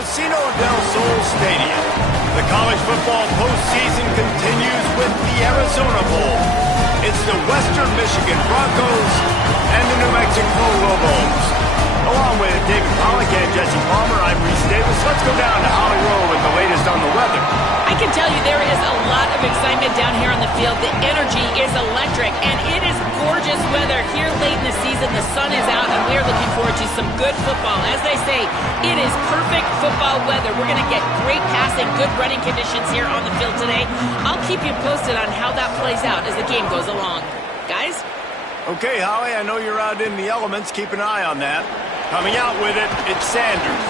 Casino del Sol Stadium. The college football postseason continues with the Arizona Bowl. It's the Western Michigan Broncos and the New Mexico Lobos. Along with David Pollack and Jesse Palmer, I'm Reese Davis. Let's go down to Holly Rowe with the latest on the weather. I can tell you there is a lot of excitement down here on the field. The energy is electric, and it is gorgeous weather here late in the season. The sun is out, and we are looking forward to some good football. As they say, it is perfect football weather. We're going to get great passing, good running conditions here on the field today. I'll keep you posted on how that plays out as the game goes along. Guys? Okay, Holly, I know you're out in the elements. Keep an eye on that. Coming out with it, it's Sanders.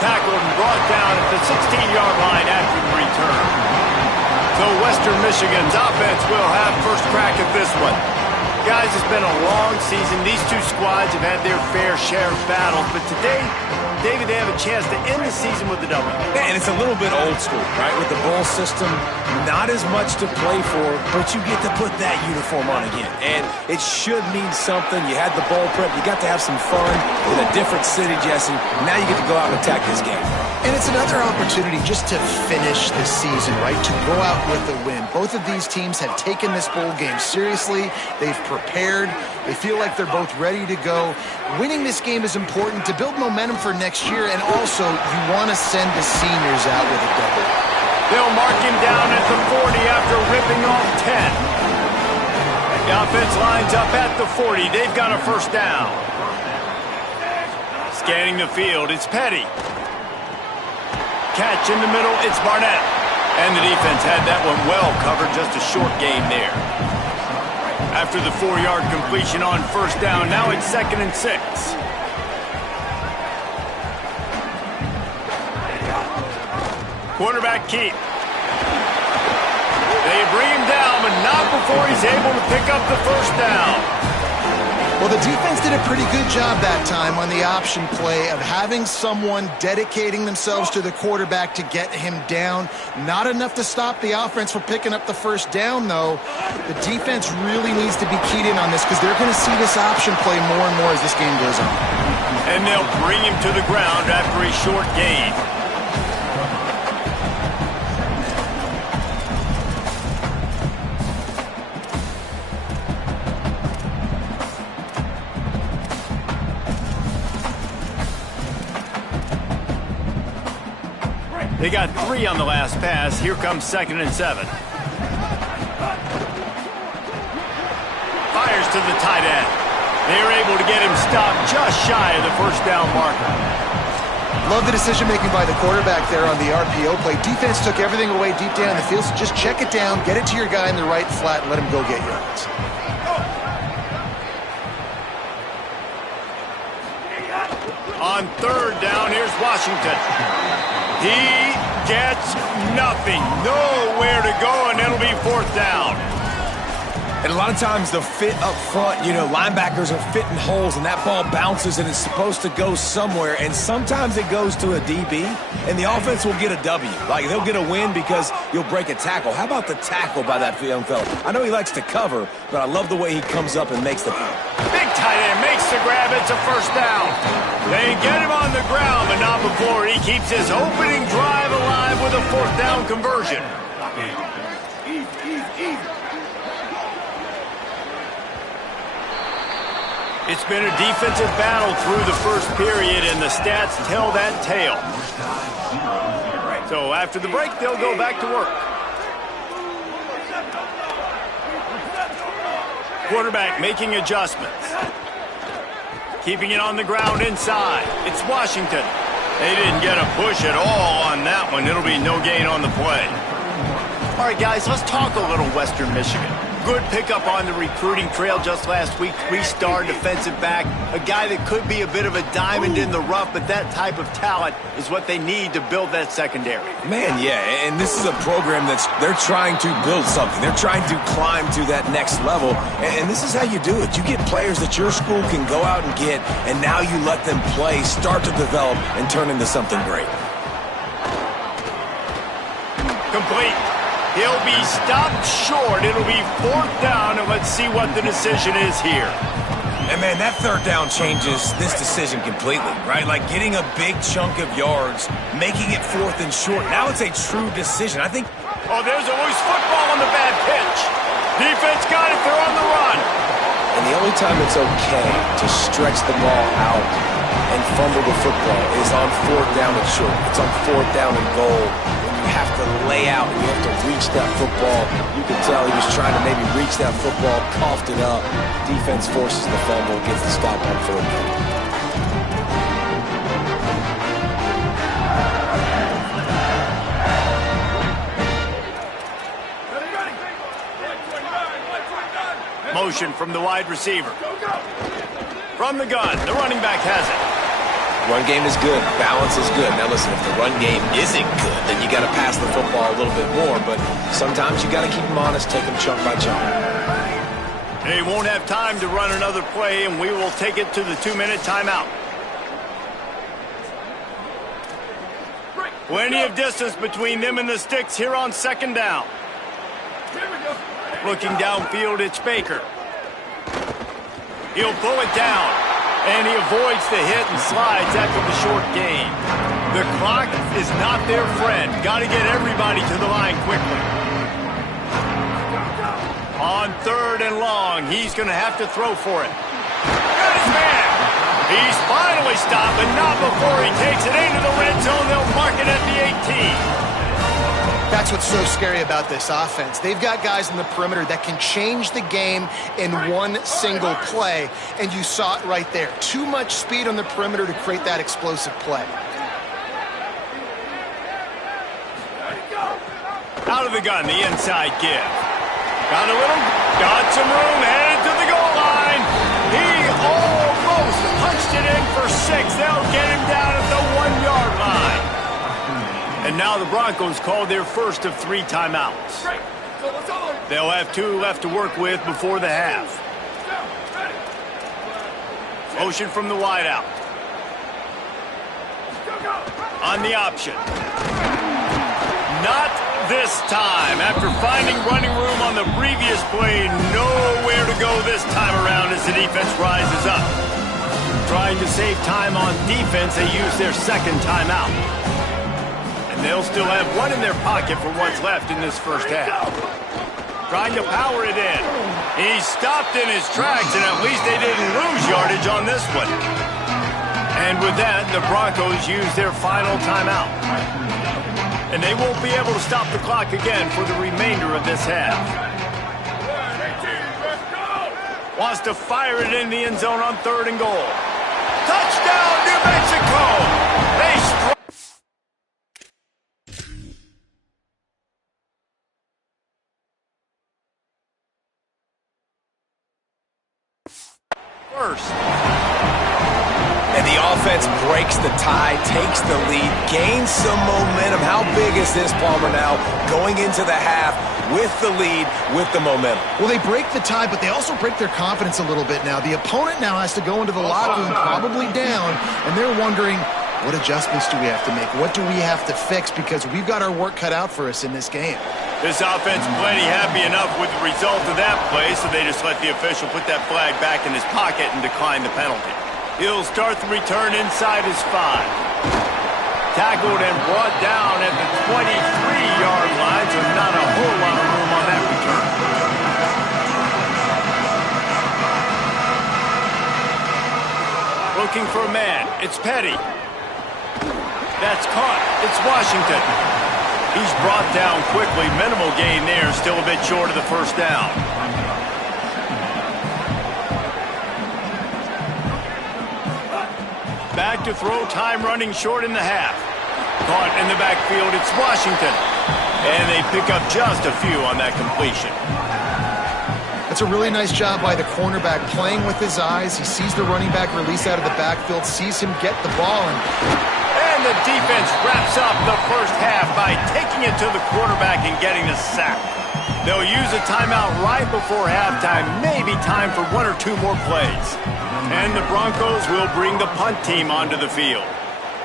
Tackled and brought down at the 16-yard line after the return. So Western Michigan's offense will have first crack at this one. Guys, it's been a long season. These two squads have had their fair share of battles, but today, David, they have a chance to end the season with a W. And it's a little bit old school, right? With the bowl system, not as much to play for, but you get to put that uniform on again. And it should mean something. You had the bowl prep. You got to have some fun in a different city, Jesse. Now you get to go out and attack this game. And it's another opportunity just to finish the season, right? To go out with a win. Both of these teams have taken this bowl game seriously. They've prepared. They feel like they're both ready to go. Winning this game is important to build momentum for next year, and also you want to send the seniors out with a double. They'll mark him down at the 40 after ripping off 10. The offense lines up at the 40. They've got a first down. Scanning the field, it's Petty. Catch in the middle, it's Barnett. And the defense had that one well covered, just a short gain there. After the 4-yard completion on first down, now it's 2nd and 6. Quarterback keep. They bring him down, but not before he's able to pick up the first down. Well, the defense did a pretty good job that time on the option play of having someone dedicating themselves to the quarterback to get him down. Not enough to stop the offense from picking up the first down, though. The defense really needs to be keyed in on this because they're going to see this option play more and more as this game goes on. And they'll bring him to the ground after a short gain. They got 3 on the last pass. Here comes 2nd and 7. Fires to the tight end. They're able to get him stopped just shy of the first down marker. Love the decision-making by the quarterback there on the RPO play. Defense took everything away deep down in the field, so just check it down, get it to your guy in the right flat, and let him go get yards. On 3rd down, here's Washington. He gets nothing. Nowhere to go, and it'll be 4th down. And a lot of times the fit up front, you know, linebackers are fitting holes, and that ball bounces, and it's supposed to go somewhere. And sometimes it goes to a DB, and the offense will get a W. Like, they'll get a win because you'll break a tackle. How about the tackle by that young fella? I know he likes to cover, but I love the way he comes up and makes the big tight end makes the grab. It's a first down. They get him on the ground, but not before he keeps his opening drive alive with a 4th down conversion. It's been a defensive battle through the first period, and the stats tell that tale. So after the break, they'll go back to work. Quarterback making adjustments. Keeping it on the ground inside. It's Washington. They didn't get a push at all on that one. It'll be no gain on the play. All right, guys, let's talk a little Western Michigan. Good pickup on the recruiting trail just last week. 3-star defensive back. A guy that could be a bit of a diamond in the rough, but that type of talent is what they need to build that secondary. Man, yeah, and this is a program they're trying to build something. They're trying to climb to that next level, and this is how you do it. You get players that your school can go out and get, and now you let them play, start to develop, and turn into something great. Complete. He'll be stopped short. It'll be 4th down, and let's see what the decision is here. And, man, that third down changes this decision completely, right? Like getting a big chunk of yards, making it 4th and short. Now it's a true decision. I think... Oh, there's a loose football on the bad pitch. Defense got it. They're on the run. And the only time it's okay to stretch the ball out and fumble the football is on 4th down and short. It's on 4th down and goal. When you have to lay out and you have to reach that football. You can tell he was trying to maybe reach that football, coughed it up. Defense forces the fumble, gets the stop on 4th down. Motion from the wide receiver. From the gun, the running back has it. Run game is good. Balance is good. Now listen, if the run game isn't good, then you got to pass the football a little bit more. But sometimes you got to keep them honest, take them chunk by chunk. They won't have time to run another play, and we will take it to the 2-minute timeout. Plenty of distance between them and the sticks here on 2nd down. Looking downfield, it's Baker. He'll pull it down, and he avoids the hit and slides after the short gain. The clock is not their friend. Got to get everybody to the line quickly. On 3rd and long, he's going to have to throw for it. Got his man. He's finally stopped, but not before he takes it into the red zone. They'll mark it at the 18. That's what's so scary about this offense. They've got guys in the perimeter that can change the game in one single play, and you saw it right there. Too much speed on the perimeter to create that explosive play. Out of the gun, the inside give. Got some room, headed to the goal line. He almost punched it in for 6. They'll get him down at the 1-yard line. And now the Broncos called their first of 3 timeouts. They'll have 2 left to work with before the half. Motion from the wideout. On the option. Not this time. After finding running room on the previous play, nowhere to go this time around as the defense rises up. Trying to save time on defense, they use their 2nd timeout. And they'll still have 1 in their pocket for what's left in this first half. Trying to power it in. He stopped in his tracks, and at least they didn't lose yardage on this one. And with that, the Broncos use their final timeout. And they won't be able to stop the clock again for the remainder of this half. Wants to fire it in the end zone on 3rd and goal. Touchdown, New Mexico! They strike. First. And the offense breaks the tie, takes the lead, gains some momentum. How big is this, Palmer, now going into the half with the lead, with the momentum? Well, they break the tie, but they also break their confidence a little bit now. The opponent now has to go into the locker room probably down, and they're wondering, what adjustments do we have to make? What do we have to fix? Because we've got our work cut out for us in this game. This offense plenty happy enough with the result of that play, so they just let the official put that flag back in his pocket and decline the penalty. He'll start the return inside his 5. Tackled and brought down at the 23-yard line, so not a whole lot of room on that return. Looking for a man. It's Petty. That's caught. It's Washington. He's brought down quickly. Minimal gain there. Still a bit short of the first down. Back to throw. Time running short in the half. Caught in the backfield. It's Washington. And they pick up just a few on that completion. That's a really nice job by the cornerback playing with his eyes. He sees the running back release out of the backfield, sees him get the ball, and the defense wraps up the first half by taking it to the quarterback and getting the sack. They'll use a timeout right before halftime, maybe time for 1 or 2 more plays. And the Broncos will bring the punt team onto the field.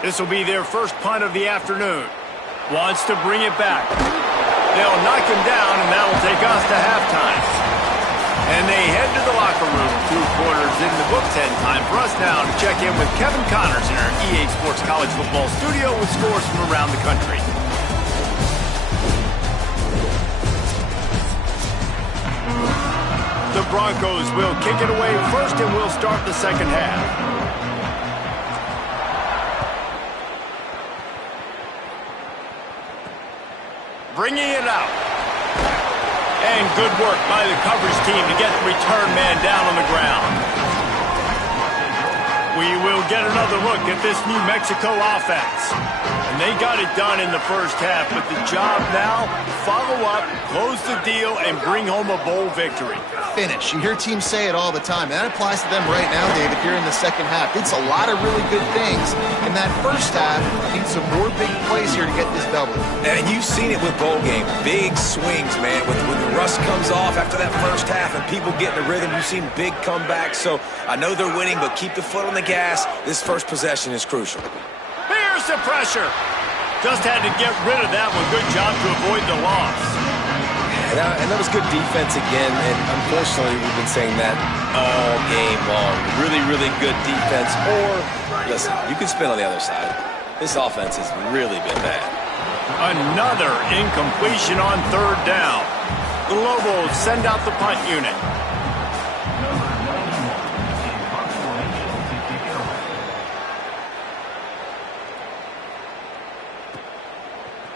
This will be their first punt of the afternoon. Wants to bring it back. They'll knock him down, and that'll take us to halftime. And they head to the locker room. 2 quarters in the books, and time for us now to check in with Kevin Connors in our EA Sports College Football studio with scores from around the country. The Broncos will kick it away first, and we'll start the second half. Bringing it out. And good work by the coverage team to get the return man down on the ground. We will get another look at this New Mexico offense. And they got it done in the first half, but the job now, follow up, close the deal, and bring home a bowl victory. Finish. You hear teams say it all the time. And that applies to them right now, David, here in the second half. It's a lot of really good things in that first half. Need some more big plays here to get this double. And you've seen it with bowl game. Big swings, man. When the rust comes off after that first half and people get in the rhythm, you've seen big comebacks. So I know they're winning, but keep the foot on the gas. This first possession is crucial. Here's the pressure. Just had to get rid of that one. Good job to avoid the loss. And that was good defense again, and unfortunately we've been saying that all game long. Really, really good defense. Or, listen, you can spin on the other side. This offense has really been bad. Another incompletion on third down. The Lobos send out the punt unit.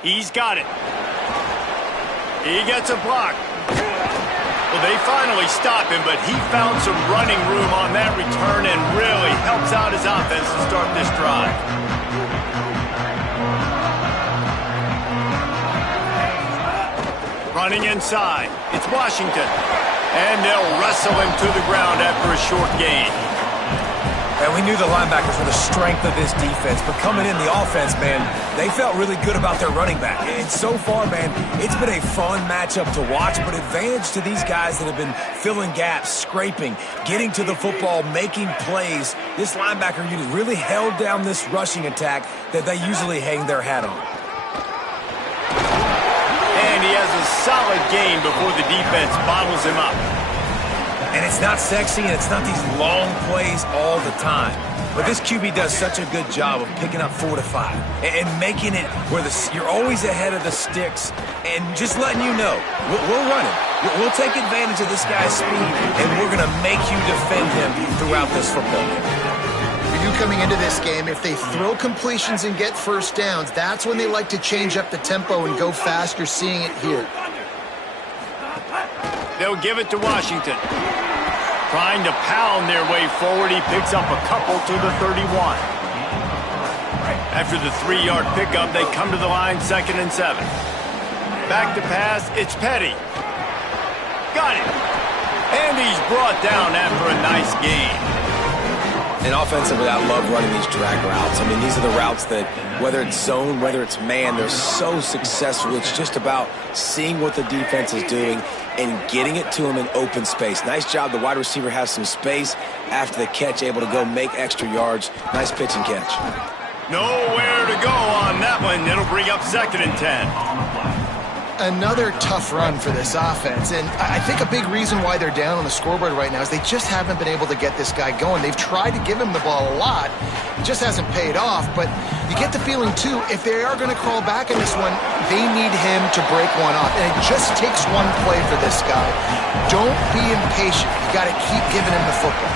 He's got it. He gets a block. Well, they finally stop him, but he found some running room on that return and really helps out his offense to start this drive. Running inside. It's Washington. And they'll wrestle him to the ground after a short gain. And we knew the linebackers were the strength of this defense, but coming in the offense, man, they felt really good about their running back. And so far, man, it's been a fun matchup to watch, but advantage to these guys that have been filling gaps, scraping, getting to the football, making plays. This linebacker unit really held down this rushing attack that they usually hang their hat on. And he has a solid gain before the defense bottles him up. And it's not sexy, and it's not these long plays all the time. But this QB does such a good job of picking up 4 to 5 and making it where you're always ahead of the sticks and just letting you know, we'll run it. We'll take advantage of this guy's speed, and we're going to make you defend him throughout this football game. For you coming into this game, if they throw completions and get first downs, that's when they like to change up the tempo and go fast. You're seeing it here. They'll give it to Washington. Trying to pound their way forward, he picks up a couple to the 31. After the 3-yard pickup, they come to the line 2nd and 7. Back to pass, it's Petty. Got it. And he's brought down after a nice gain. And offensively, I love running these drag routes. I mean, these are the routes that, whether it's zone, whether it's man, they're so successful. It's just about seeing what the defense is doing and getting it to him in open space. Nice job. The wide receiver has some space after the catch, able to go make extra yards. Nice pitch and catch. Nowhere to go on that one. It'll bring up 2nd and 10. Another tough run for this offense, and I think a big reason why they're down on the scoreboard right now is they just haven't been able to get this guy going. They've tried to give him the ball a lot. It just hasn't paid off, but you get the feeling, too, if they are going to crawl back in this one, they need him to break one off, and it just takes one play for this guy. Don't be impatient. You got to keep giving him the football.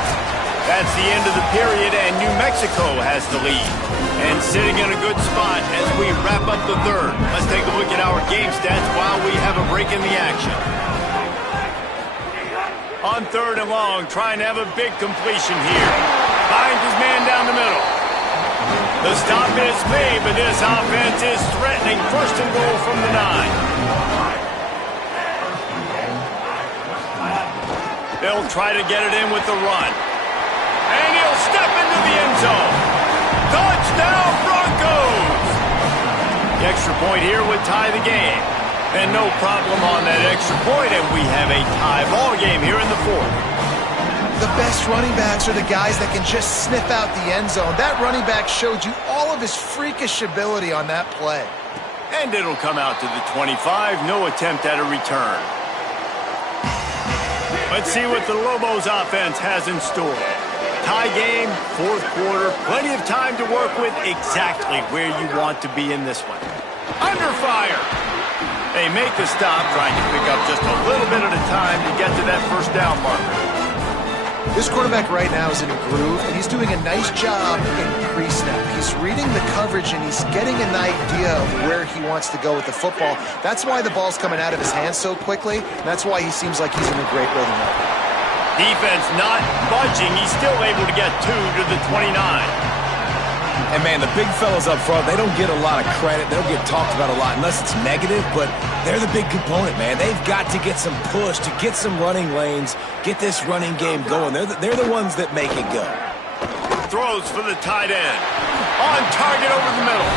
That's the end of the period, and New Mexico has the lead. And sitting in a good spot as we wrap up the third. Let's take a look at our game stats while we have a break in the action. On 3rd and long, trying to have a big completion here. Finds his man down the middle. The stop is made, but this offense is threatening 1st and goal from the 9. They'll try to get it in with the run. And he'll step into the end zone. Touchdown, Broncos! The extra point here would tie the game. And no problem on that extra point, and we have a tie ball game here in the 4th. The best running backs are the guys that can just sniff out the end zone. That running back showed you all of his freakish ability on that play. And it'll come out to the 25. No attempt at a return. Let's see what the Lobos offense has in store. Tie game, fourth quarter, plenty of time to work with, exactly where you want to be in this one. Under fire. They make the stop, trying to pick up just a little bit at a time to get to that first down marker. This quarterback right now is in a groove, and he's doing a nice job in pre-snap. He's reading the coverage, and he's getting an idea of where he wants to go with the football. That's why the ball's coming out of his hands so quickly. That's why he seems like he's in a great rhythm right now. Defense not budging. He's still able to get 2 to the 29. And, man, the big fellas up front, they don't get a lot of credit. They don't get talked about a lot unless it's negative, but they're the big component, man. They've got to get some push, to get some running lanes, get this running game going. They're the ones that make it go. Throws for the tight end. On target over the middle.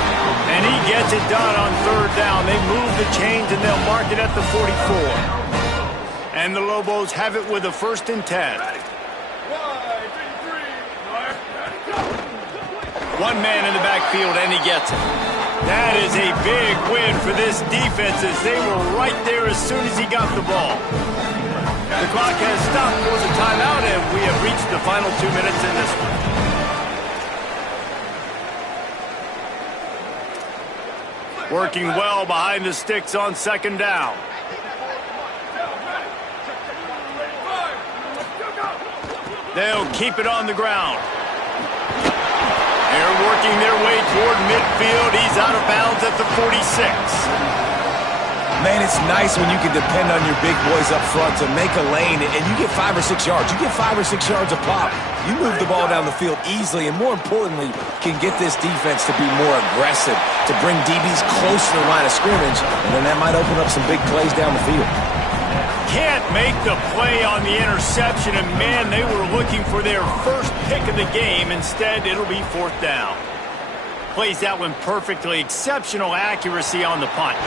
And he gets it done on third down. They move the chains, and they'll mark it at the 44. And the Lobos have it with a 1st and 10. One man in the backfield, and he gets it. That is a big win for this defense, as they were right there as soon as he got the ball. The clock has stopped for the timeout, and we have reached the final 2 minutes in this one. Working well behind the sticks on 2nd down. They'll keep it on the ground. They're working their way toward midfield. He's out of bounds at the 46. Man, it's nice when you can depend on your big boys up front to make a lane, and you get 5 or 6 yards. You get 5 or 6 yards a pop. You move the ball down the field easily, and more importantly, can get this defense to be more aggressive, to bring DBs close to the line of scrimmage, and then that might open up some big plays down the field. Can't make the play on the interception, and man, they were looking for their first pick of the game. Instead, it'll be 4th down. Plays that one perfectly. Exceptional accuracy on the punt.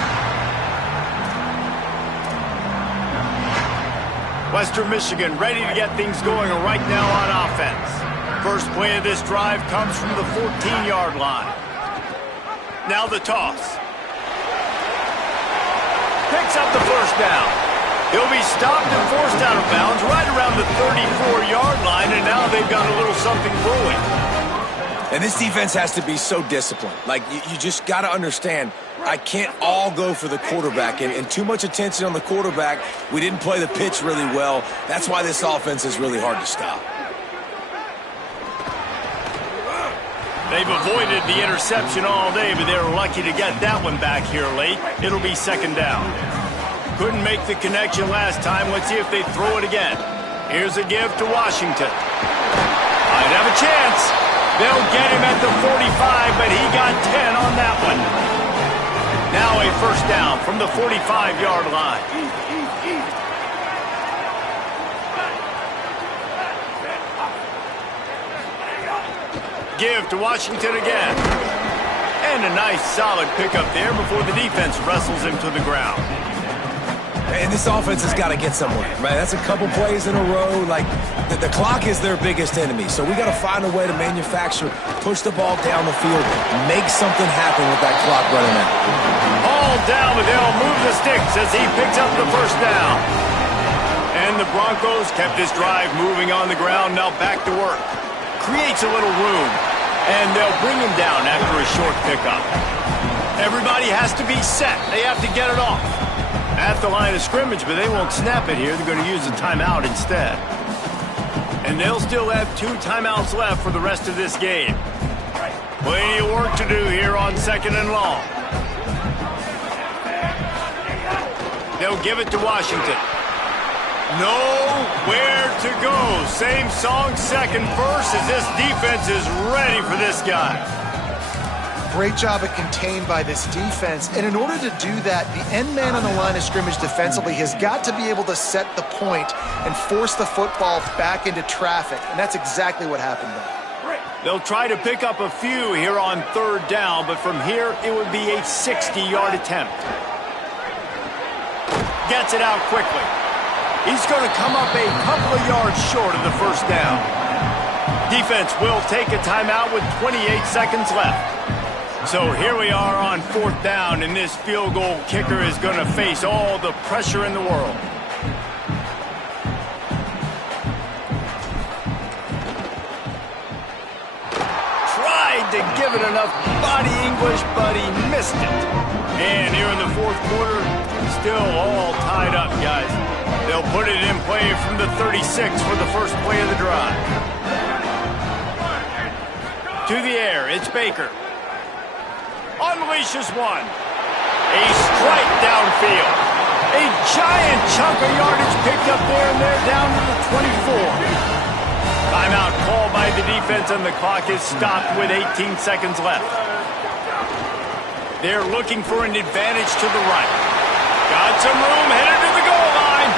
Western Michigan ready to get things going right now on offense. First play of this drive comes from the 14-yard line. Now the toss. Picks up the first down. He'll be stopped and forced out of bounds right around the 34-yard line, and now they've got a little something brewing. And this defense has to be so disciplined. Like, you just got to understand, I can't all go for the quarterback, and too much attention on the quarterback. We didn't play the pitch really well. That's why this offense is really hard to stop. They've avoided the interception all day, but they're lucky to get that one back here late. It'll be 2nd down. Couldn't make the connection last time. Let's see if they throw it again. Here's a give to Washington. Might have a chance. They'll get him at the 45, but he got 10 on that one. Now a 1st down from the 45-yard line. Give to Washington again. And a nice solid pickup there before the defense wrestles him to the ground. And this offense has got to get somewhere, right? That's a couple plays in a row. Like, the clock is their biggest enemy. So we got to find a way to manufacture, push the ball down the field, make something happen with that clock running out. All down, but they'll move the sticks as he picks up the 1st down. And the Broncos kept this drive moving on the ground. Now back to work. Creates a little room, and they'll bring him down after a short pickup. Everybody has to be set. They have to get it off. At the line of scrimmage, but they won't snap it here. They're going to use a timeout instead. And they'll still have 2 timeouts left for the rest of this game. Plenty of work to do here on 2nd and long. They'll give it to Washington. Nowhere to go. Same song, 2nd verse, as this defense is ready for this guy. Great job of contained by this defense. And in order to do that, the end man on the line of scrimmage defensively has got to be able to set the point and force the football back into traffic. And that's exactly what happened there. They'll try to pick up a few here on 3rd down, but from here it would be a 60-yard attempt. Gets it out quickly. He's going to come up a couple of yards short of the 1st down. Defense will take a timeout with 28 seconds left. So here we are on 4th down, and this field goal kicker is going to face all the pressure in the world. spoken enough body English, but he missed it. And here in the fourth quarter, still all tied up, guys. They'll put it in play from the 36 for the first play of the drive. To the air, it's Baker. Unleashes one. A strike downfield. A giant chunk of yardage picked up there, and they're down to the 24. Timeout called by the defense, and the clock is stopped with 18 seconds left. They're looking for an advantage to the right. Got some room, headed to the goal line.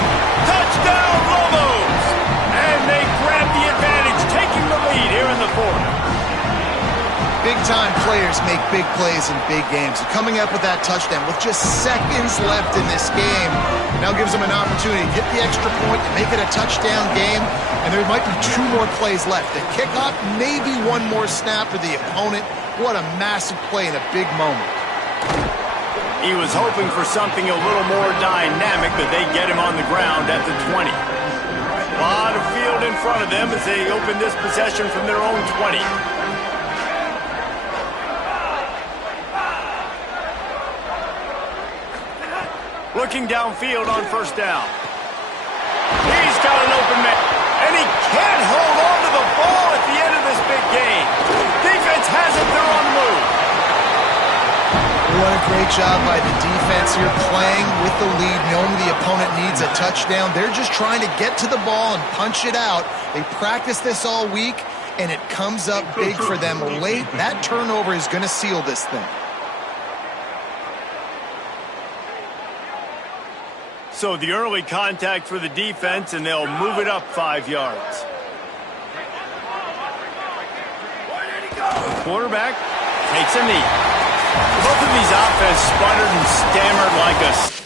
Touchdown, Lobos! And they grab the advantage, taking the lead here in the fourth. Big-time players make big plays in big games. Coming up with that touchdown with just seconds left in this game now gives them an opportunity to get the extra point and make it a touchdown game, and there might be 2 more plays left. The kickoff, maybe 1 more snap for the opponent. What a massive play in a big moment. He was hoping for something a little more dynamic, but they get him on the ground at the 20. A lot of field in front of them as they open this possession from their own 20. Looking downfield on first down. He's got an open man, and he can't hold on to the ball at the end of this big game. Defense has it, they're on the move. What a great job by the defense here, playing with the lead, knowing the opponent needs a touchdown. They're just trying to get to the ball and punch it out. They practiced this all week, and it comes up big for them late. That turnover is going to seal this thing. So the early contact for the defense, and they'll move it up 5 yards. The quarterback takes a knee. Both of these offenses sputtered and stammered like a...